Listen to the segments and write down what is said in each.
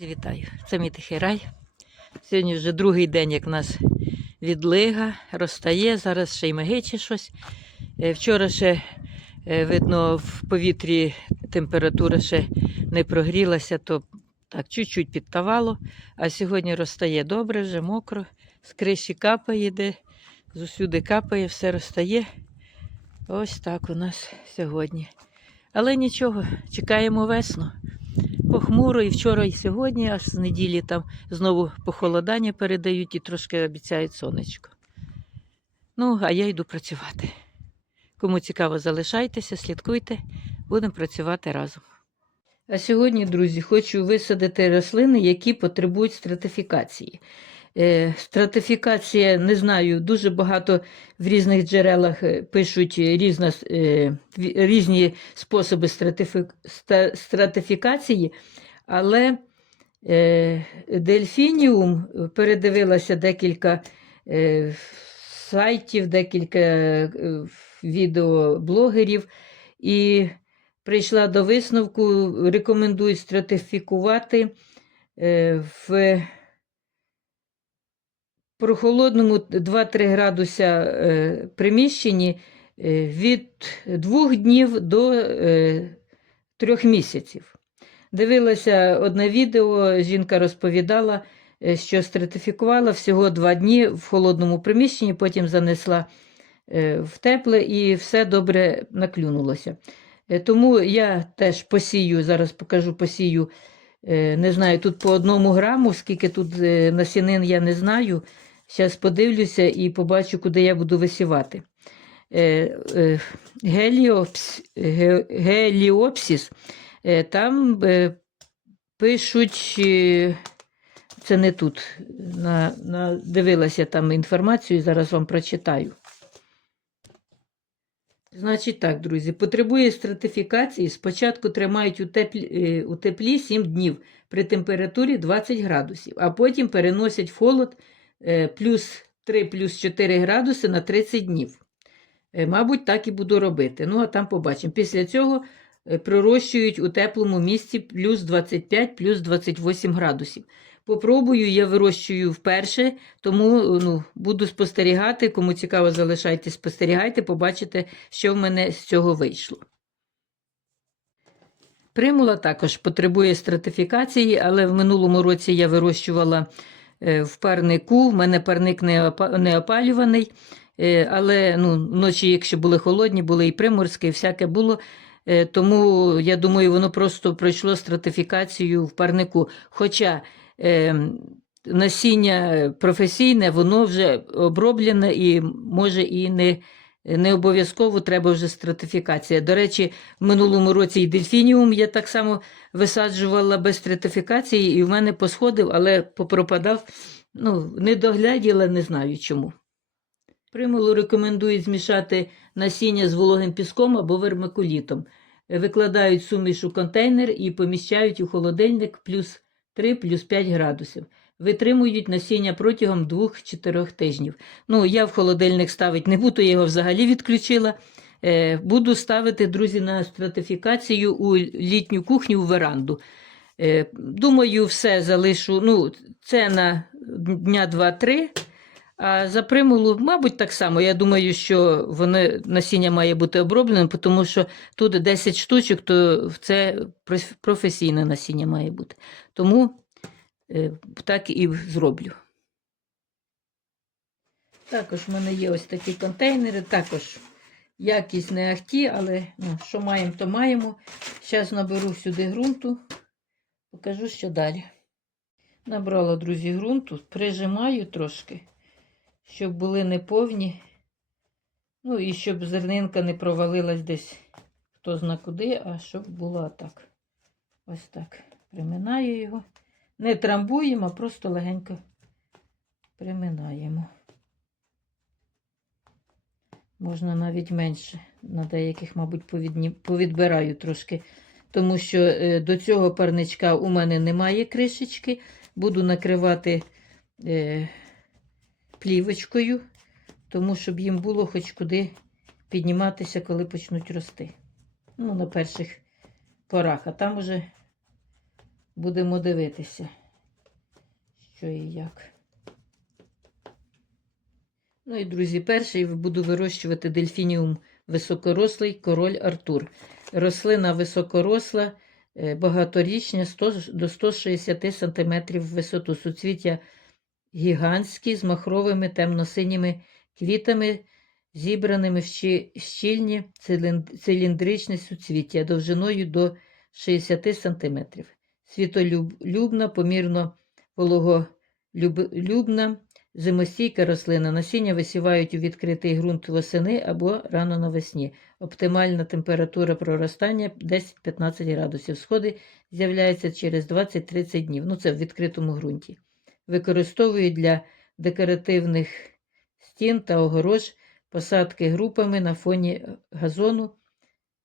Вітаю, це мій тихий рай. Сьогодні вже другий день, як в нас відлига, розтає, зараз ще й мигиче щось. Е, Вчора ще, е, видно, в повітрі температура ще не прогрілася, то так чуть-чуть підтавало, а сьогодні розтає добре, вже мокро, з криші капає, де зусюди капає, все розтає. Ось так у нас сьогодні. Але нічого, чекаємо весну похмуро і вчора, і сьогодні, аж з неділі там знову похолодання передають і трошки обіцяють сонечко. Ну, а я йду працювати. Кому цікаво, залишайтеся, слідкуйте, будемо працювати разом. А сьогодні, друзі, хочу висадити рослини, які потребують стратифікації. Е, стратифікація, не знаю, дуже багато в різних джерелах е, пишуть різна, е, різні способи стратифікації, але дельфініум передивилася декілька сайтів, декілька відеоблогерів і прийшла до висновку, рекомендують стратифікувати в прохолодному 2-3 градуса е, приміщенні е, від 2 днів до е, 3 місяців. Дивилася одне відео, жінка розповідала, що стратифікувала всього 2 дні в холодному приміщенні, потім занесла в тепле і все добре наклюнулося. Тому я теж посію, зараз покажу посію, не знаю, тут по одному граму, скільки тут насінин, я не знаю. Зараз подивлюся і побачу, куди я буду висівати. Е, е, геліопс, ге- геліопсіс, е, там е, пишуть, е, це не тут, на, на, дивилася там інформацію, зараз вам прочитаю. Значить так, друзі, потребує стратифікації. Спочатку тримають у теплі, е, у теплі 7 днів при температурі 20 градусів, а потім переносять в холод плюс 3 плюс 4 градуси на 30 днів. Е, Мабуть, так і буду робити. Ну, а там побачимо. Після цього е, пророщують у теплому місці плюс 25, плюс 28 градусів. Попробую, я вирощую вперше, тому ну, буду спостерігати. Кому цікаво, залишайтесь, спостерігайте, побачите, що в мене з цього вийшло. Примула також потребує стратифікації, але в минулому році я вирощувала е, в парнику. В мене парник не, опалюваний, е, але ну, ночі, якщо були холодні, були і приморські, і всяке було. Е, Тому я думаю, воно просто пройшло стратифікацію в парнику. Хоча е, насіння професійне, воно вже оброблене і може і не, не обов'язково треба вже стратифікація. До речі, в минулому році і дельфініум я так само висаджувала без стратифікації, і в мене посходив, але попропадав. Ну, не догляділа, не знаю чому. Примулу рекомендують змішати насіння з вологим піском або вермикулітом. Викладають суміш у контейнер і поміщають у холодильник плюс 3 плюс 5 градусів. Витримують насіння протягом 2-4 тижнів. Ну, я в холодильник ставити не буду, я його взагалі відключила. Е, буду ставити, друзі, на стратифікацію у літню кухню у веранду. Е, думаю, все залишу. Ну, це на дня 2-3. А за примулу, мабуть, так само. Я думаю, що воно насіння має бути обробленим, тому що тут 10 штучок, то це професійне насіння має бути. Тому так і зроблю. Також в мене є ось такі контейнери, також якість не ахті, але ну, що маємо, то маємо. Зараз наберу сюди ґрунту, покажу, що далі. Набрала, друзі, ґрунту, прижимаю трошки, щоб були неповні. Ну і щоб зернинка не провалилась десь хто зна куди, а щоб була так. Ось так. Приминаю його. Не трамбуємо, а просто легенько приминаємо. Можна навіть менше. На деяких, мабуть, повідні... повідбираю трошки. Тому що е, до цього парничка у мене немає кришечки. Буду накривати е, плівочкою, тому щоб їм було хоч куди підніматися, коли почнуть рости. Ну, на перших порах. А там уже будемо дивитися, що і як. Ну і, друзі, перший буду вирощувати дельфініум високорослий король Артур. Рослина високоросла, е, багаторічня 100 до 160 см в висоту. Суцвіття гігантські з махровими темно-синіми квітами, зібраними в щільні цилін- циліндричні суцвіття довжиною до 60 см. Світолюбна, помірно вологолюбна, зимостійка рослина. Насіння висівають у відкритий ґрунт восени або рано навесні. Оптимальна температура проростання 10-15 градусів. Сходи з'являються через 20-30 днів. Ну, це в відкритому ґрунті. Використовують для декоративних стін та огорож, посадки групами на фоні газону,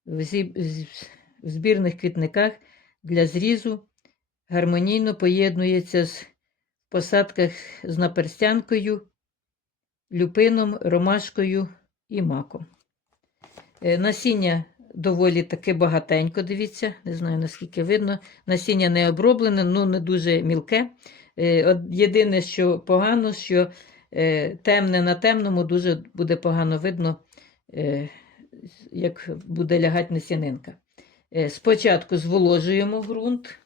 в збірних квітниках для зрізу. Гармонійно поєднується з посадках з наперстянкою, люпином, ромашкою і маком. Е, Насіння доволі таки багатенько, дивіться, не знаю наскільки видно. Насіння не оброблене, ну не дуже мілке. Е, Єдине, що погано, що е, темне на темному дуже буде погано видно, як буде лягати насінинка. Спочатку зволожуємо ґрунт.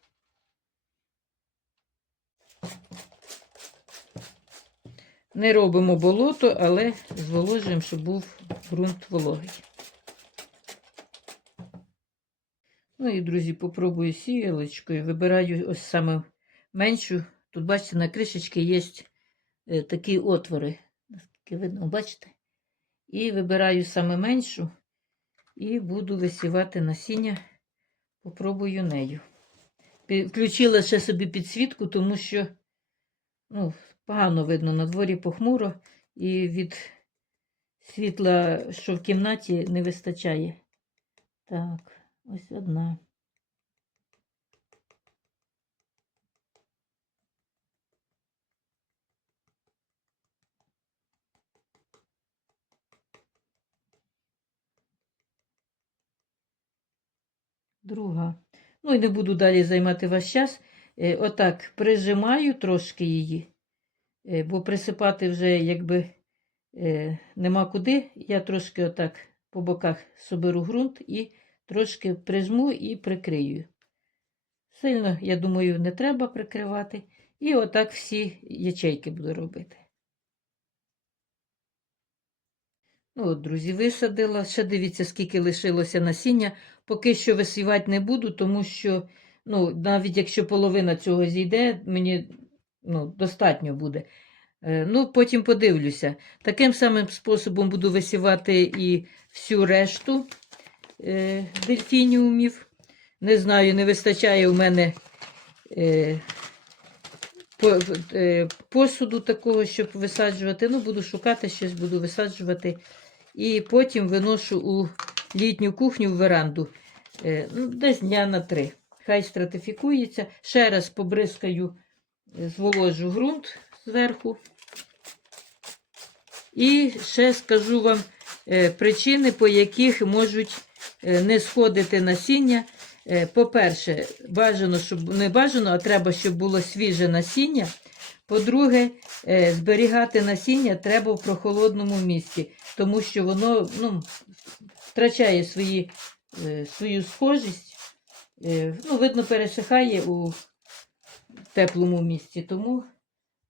Не робимо болото, але зволожуємо, щоб був ґрунт вологий. Ну і, друзі, попробую сіялочкою. Вибираю ось саме меншу. Тут, бачите, на кришечці є е, такі отвори. Наскільки видно, бачите? І вибираю саме меншу і буду висівати насіння. Попробую нею. Включила ще собі підсвітку, тому що ну, погано видно на дворі похмуро, і від світла, що в кімнаті, не вистачає. Так, ось одна. Друга. Ну і не буду далі займати ваш час. Е, отак прижимаю трошки її, бо присипати вже якби е, нема куди. Я трошки отак по боках соберу ґрунт і трошки прижму і прикрию. Сильно, я думаю, не треба прикривати. І отак всі ячейки буду робити. Ну, от, друзі, висадила. Ще дивіться, скільки лишилося насіння. Поки що висівати не буду, тому що, ну, навіть якщо половина цього зійде, мені ну, достатньо буде. Е, Ну, потім подивлюся. Таким самим способом буду висівати і всю решту е, дельфініумів. Не знаю, не вистачає у мене е, по, е, посуду такого, щоб висаджувати. Ну, буду шукати щось, буду висаджувати. І потім виношу у літню кухню в веранду. Е, ну, десь дня на три. Хай стратифікується. Ще раз побризкаю, зволожу ґрунт зверху. І ще скажу вам е, причини, по яких можуть е, не сходити насіння. Е, По-перше, бажано, щоб не бажано, а треба, щоб було свіже насіння. По-друге, зберігати насіння треба в прохолодному місці, тому що воно ну, втрачає свої, свою схожість. Ну, видно, пересихає у теплому місці. Тому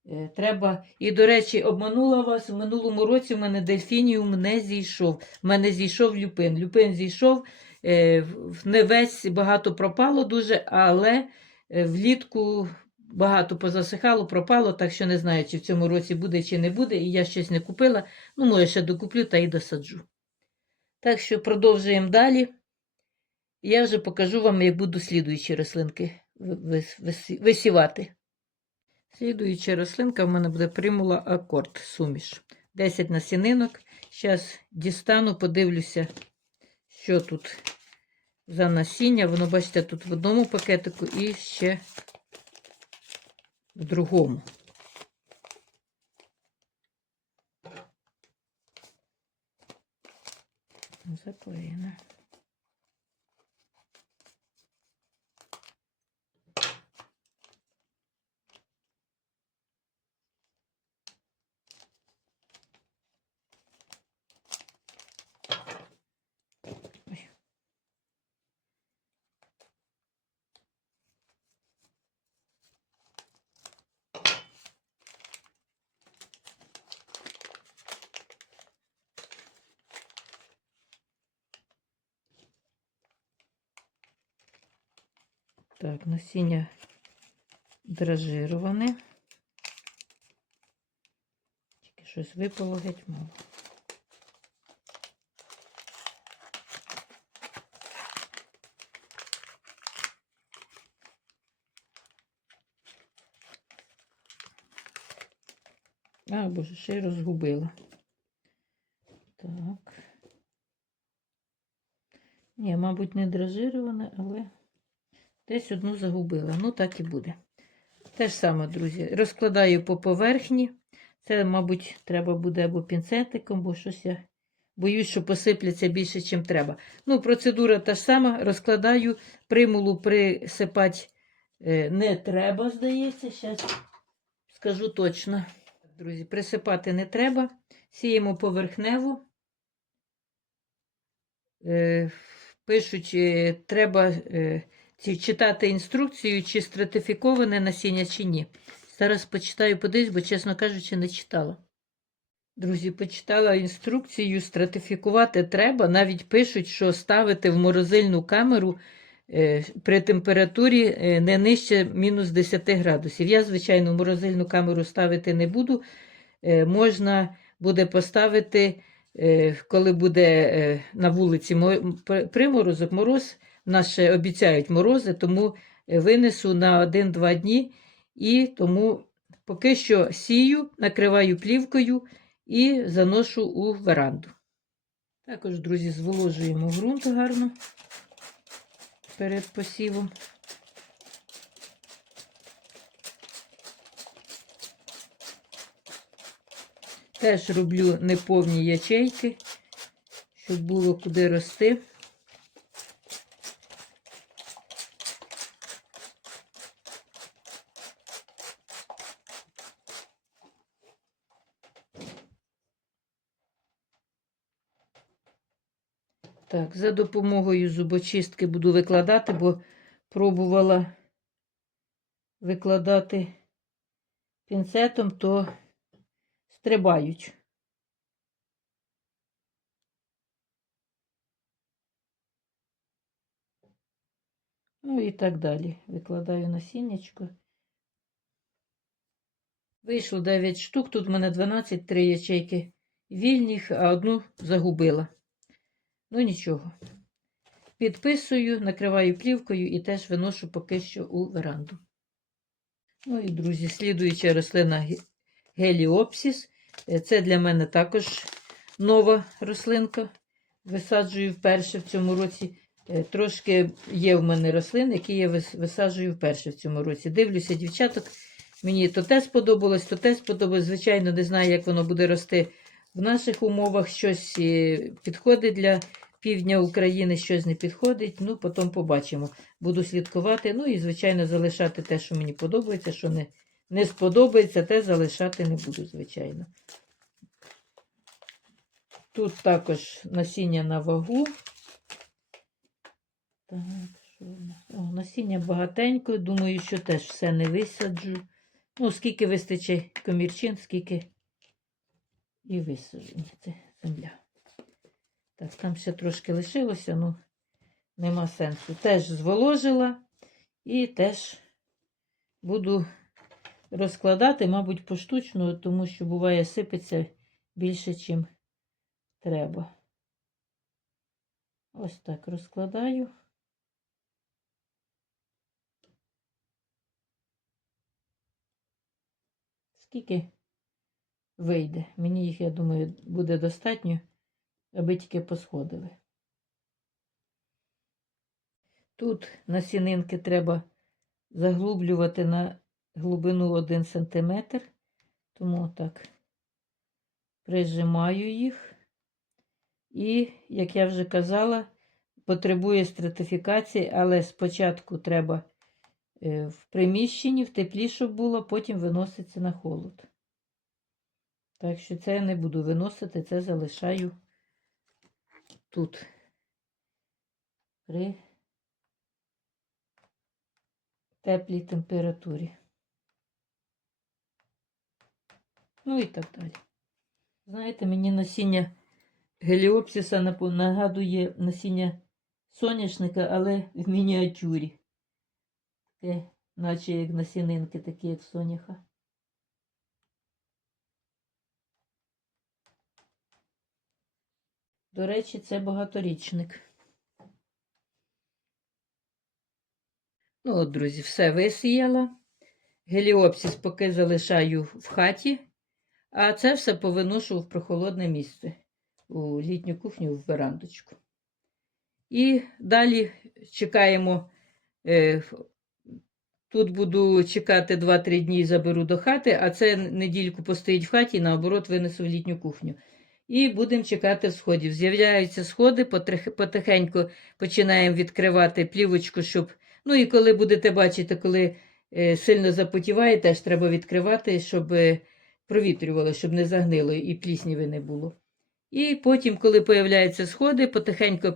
е, треба. І, до речі, обманула вас, в минулому році в мене дельфініум не зійшов. В мене зійшов люпин. Люпин зійшов, е, не весь багато пропало дуже, але е, влітку багато позасихало, пропало, так що не знаю, чи в цьому році буде, чи не буде. І я щось не купила. Ну, може, ще докуплю та й досаджу. Так що продовжуємо далі. Я вже покажу вам, як буду слідуючі рослинки висівати. Слідуюча рослинка в мене буде примула акорд суміш. 10 насінинок. Зараз дістану, подивлюся, що тут за насіння. Воно, бачите, тут в одному пакетику і ще в другому. Заклеєно. Так, насіння дражироване. Тільки щось випало геть мало. А, боже, ще й розгубила. Так. Ні, мабуть, не дражироване, але десь одну загубила. Ну, так і буде. Те ж саме, друзі. Розкладаю по поверхні. Це, мабуть, треба буде або пінцетиком, бо щось я боюсь, що посипляться більше, ніж треба. Ну, процедура та ж сама. Розкладаю, примулу присипати е, не треба, здається. Зараз скажу точно. Друзі, присипати не треба. Сіємо поверхнево. Е, Пишуть, е, треба ці- читати інструкцію, чи стратифіковане насіння, чи ні. Зараз почитаю подивись, бо, чесно кажучи, не читала. Друзі, почитала інструкцію, стратифікувати треба. Навіть пишуть, що ставити в морозильну камеру е, при температурі е, не нижче мінус 10 градусів. Я, звичайно, морозильну камеру ставити не буду. Е, Можна буде поставити, коли буде на вулиці мо- пр- приморозок, мороз. В Нас ще обіцяють морози, тому е, винесу на 1-2 дні. І тому поки що сію, накриваю плівкою і заношу у веранду. Також, друзі, зволожуємо ґрунт гарно перед посівом. Теж роблю неповні ячейки, щоб було куди рости. Так, за допомогою зубочистки буду викладати, бо пробувала викладати пінцетом, то стрибають. Ну і так далі. Викладаю насіннячко. Вийшло 9 штук, тут в мене 12, 3 ячейки вільних, а одну загубила. Ну нічого. Підписую, накриваю плівкою і теж виношу поки що у веранду. Ну і, друзі, слідуюча рослина геліопсіс. Е, Це для мене також нова рослинка. Висаджую вперше в цьому році. Е, Трошки є в мене рослин, які я висаджую вперше в цьому році. Дивлюся, дівчаток. Мені то те сподобалось, то те сподобалось. Звичайно, не знаю, як воно буде рости в наших умовах. Щось е, підходить для півдня України, щось не підходить. Ну, потім побачимо. Буду слідкувати. Ну і, звичайно, залишати те, що мені подобається, що не, не сподобається, те залишати не буду, звичайно. Тут також насіння на вагу. Так, що в нас? О, насіння багатенько. Думаю, що теж все не висаджу. Ну, скільки вистачить комірчин, скільки і висаджу. Це земля. Так, там ще трошки лишилося, ну нема сенсу. Теж зволожила і теж буду розкладати, мабуть, поштучно, тому що буває сипеться більше, чим треба. Ось так розкладаю. Скільки вийде? Мені їх, я думаю, буде достатньо, аби тільки посходили. Тут насінинки треба заглублювати на глибину 1 см, тому так прижимаю їх. І, як я вже казала, потребує стратифікації, але спочатку треба е, в приміщенні, в теплі, щоб було, потім виноситься на холод. Так що це я не буду виносити, це залишаю тут. При теплій температурі. Ну і так далі. Знаєте, мені насіння геліопсиса нагадує насіння соняшника, але в мініатюрі. Таке, наче як насінинки, такі як соняха. До речі, це багаторічник. Ну, от, друзі, все висіяла. Геліопсис поки залишаю в хаті, а це все повиношу в прохолодне місце, у літню кухню, в верандочку. І далі чекаємо. Е, тут буду чекати 2-3 дні і заберу до хати, а це недільку постоїть в хаті і наоборот винесу в літню кухню. І будемо чекати сходів. З'являються сходи, потихеньку починаємо відкривати плівочку, щоб. Ну і коли будете бачити, коли е, сильно запотіває, теж треба відкривати, щоб е, провітрювало, щоб не загнило і плісніви не було. І потім, коли появляються сходи, потихеньку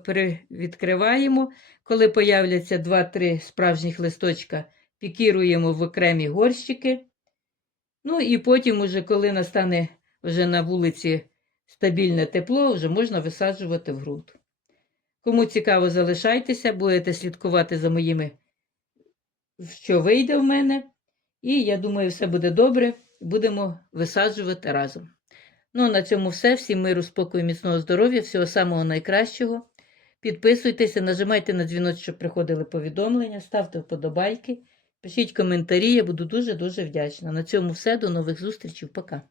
відкриваємо. Коли появляться 2-3 справжніх листочка, пікіруємо в окремі горщики. Ну і потім, уже, коли настане вже на вулиці стабільне тепло, вже можна висаджувати в ґрунт. Кому цікаво, залишайтеся, будете слідкувати за моїми, що вийде в мене. І я думаю, все буде добре. Будемо висаджувати разом. Ну, а на цьому все. Всім миру, спокою, міцного здоров'я, всього самого найкращого. Підписуйтеся, нажимайте на дзвіночок, щоб приходили повідомлення, ставте вподобайки, пишіть коментарі, я буду дуже-дуже вдячна. На цьому все. До нових зустрічей. Пока.